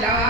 la